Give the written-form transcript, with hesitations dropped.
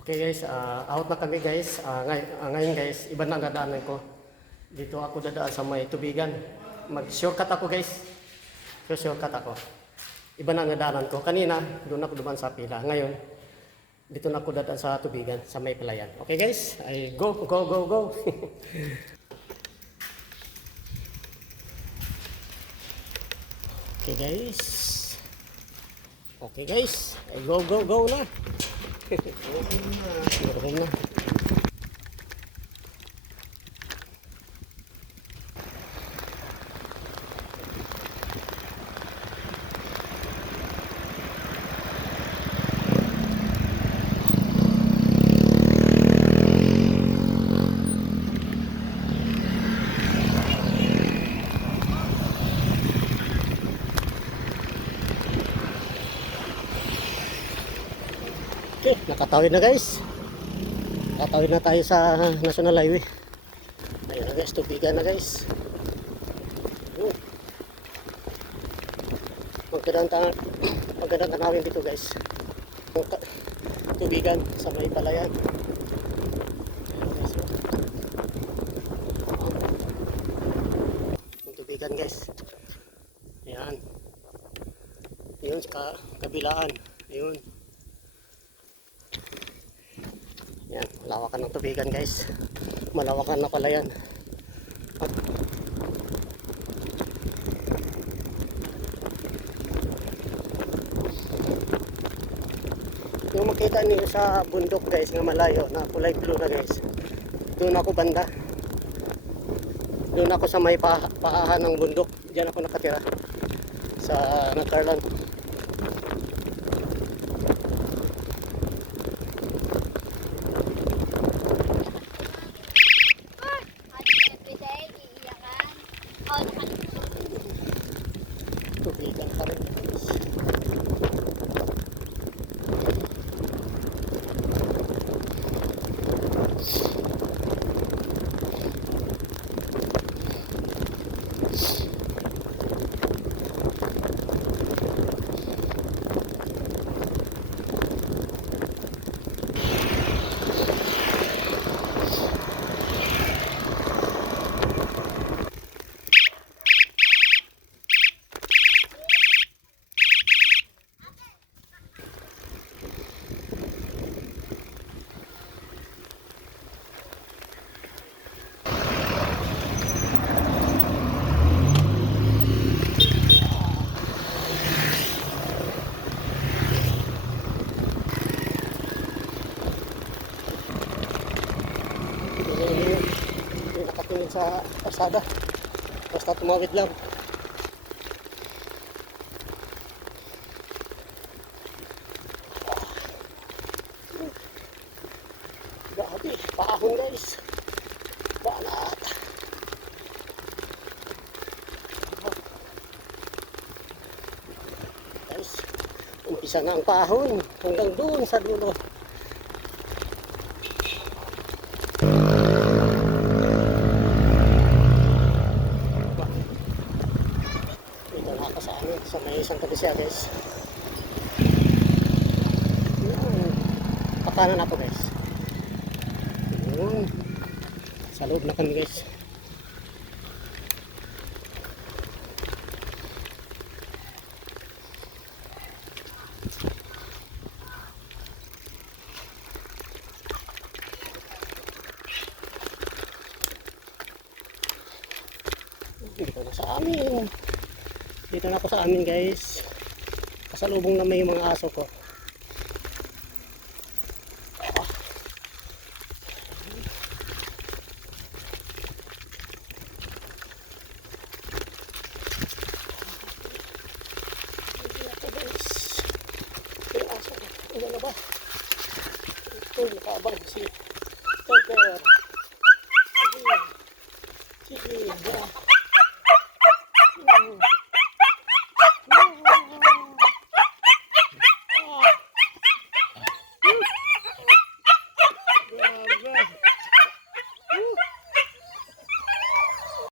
Okay guys, out na kami guys. Ngayon guys, iba na ang dadaanan ko. Dito ako dadaan sa may tubigan. Mag-shortcut ako guys. Shortcut ako. Iba na ang dadaanan ko. Kanina, doon ako duman sa pila. Ngayon, dito na ako dadaan sa tubigan, sa may palayan. Okay guys, ay go. Okay guys. Okay guys, ay go na. Go na. Okay, nakatawid na guys. Nakatawid na tayo sa National Highway. Ayun na guys, tubigan na guys. Magandang tanawin dito guys. Tubigan sa may palayan. Ayun guys. Yung tubigan guys. Ayan. Yun sa kabilaan. Ayun. Yan, malawakan ng tubigan guys. Malawakan na pala yan. Yung makita niyo sa bundok guys nga malayo na kulay blue na guys. Doon ako banda. Doon ako sa may paahan ng bundok. Diyan ako nakatira. Sa Nagcarlan. Tubigan pa rin guys. Hindi nakatingin sa pasada. Basta tumawid lang. Grabe, paahon guys. Banat. Guys, umpisa na ang paahon hanggang doon sa dulo. Sa may Santa Lucia guys. Pakanan ako guys. Yun. Sa loob na kami guys. Dito na sa amin. Dito na ako sa amin guys. Kasalubong na may mga aso ko. May aso ko. Ano na ba? Ito, nakaabang si Tiger. Sige.